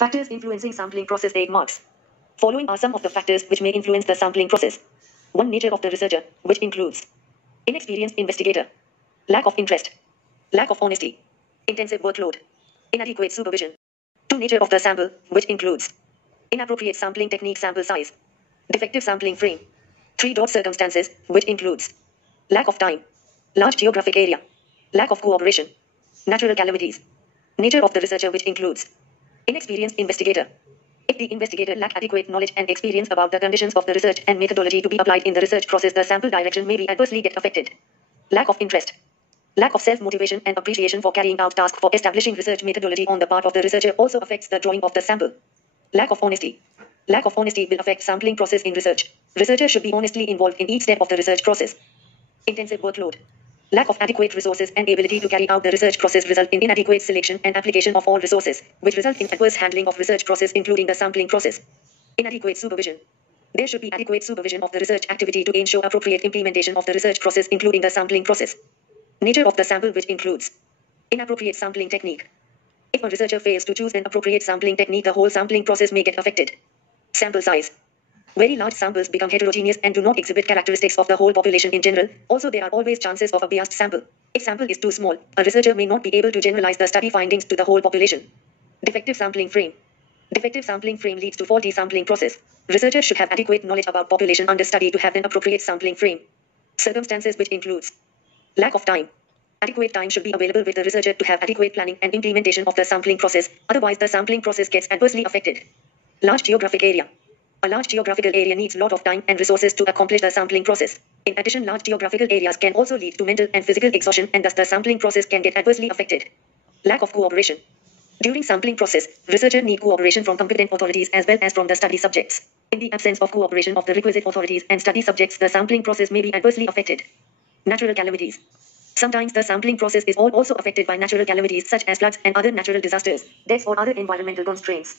Factors influencing sampling process 8 marks. Following are some of the factors which may influence the sampling process. 1. Nature of the researcher, which includes inexperienced investigator, lack of interest, lack of honesty, intensive workload, inadequate supervision. 2. Nature of the sample, which includes inappropriate sampling technique, sample size, defective sampling frame. 3. Circumstances, which includes lack of time, large geographic area, lack of cooperation, natural calamities. Nature of the researcher, which includes inexperienced investigator. If the investigator lack adequate knowledge and experience about the conditions of the research and methodology to be applied in the research process, the sample direction may be adversely get affected. Lack of interest. Lack of self-motivation and appreciation for carrying out tasks for establishing research methodology on the part of the researcher also affects the drawing of the sample. Lack of honesty. Lack of honesty will affect sampling process in research. Researchers should be honestly involved in each step of the research process. Intensive workload. Lack of adequate resources and ability to carry out the research process result in inadequate selection and application of all resources, which result in adverse handling of research process including the sampling process. Inadequate supervision. There should be adequate supervision of the research activity to ensure appropriate implementation of the research process including the sampling process. Nature of the sample, which includes inappropriate sampling technique. If a researcher fails to choose an appropriate sampling technique, the whole sampling process may get affected. Sample size. Very large samples become heterogeneous and do not exhibit characteristics of the whole population in general. Also, there are always chances of a biased sample. If sample is too small, a researcher may not be able to generalize the study findings to the whole population. Defective sampling frame. Defective sampling frame leads to faulty sampling process. Researchers should have adequate knowledge about population under study to have an appropriate sampling frame. Circumstances, which includes lack of time. Adequate time should be available with the researcher to have adequate planning and implementation of the sampling process, otherwise the sampling process gets adversely affected. Large geographic area. A large geographical area needs a lot of time and resources to accomplish the sampling process. In addition, large geographical areas can also lead to mental and physical exhaustion, and thus the sampling process can get adversely affected. Lack of cooperation. During sampling process, researchers need cooperation from competent authorities as well as from the study subjects. In the absence of cooperation of the requisite authorities and study subjects, the sampling process may be adversely affected. Natural calamities. Sometimes the sampling process is also affected by natural calamities such as floods and other natural disasters, deaths or other environmental constraints.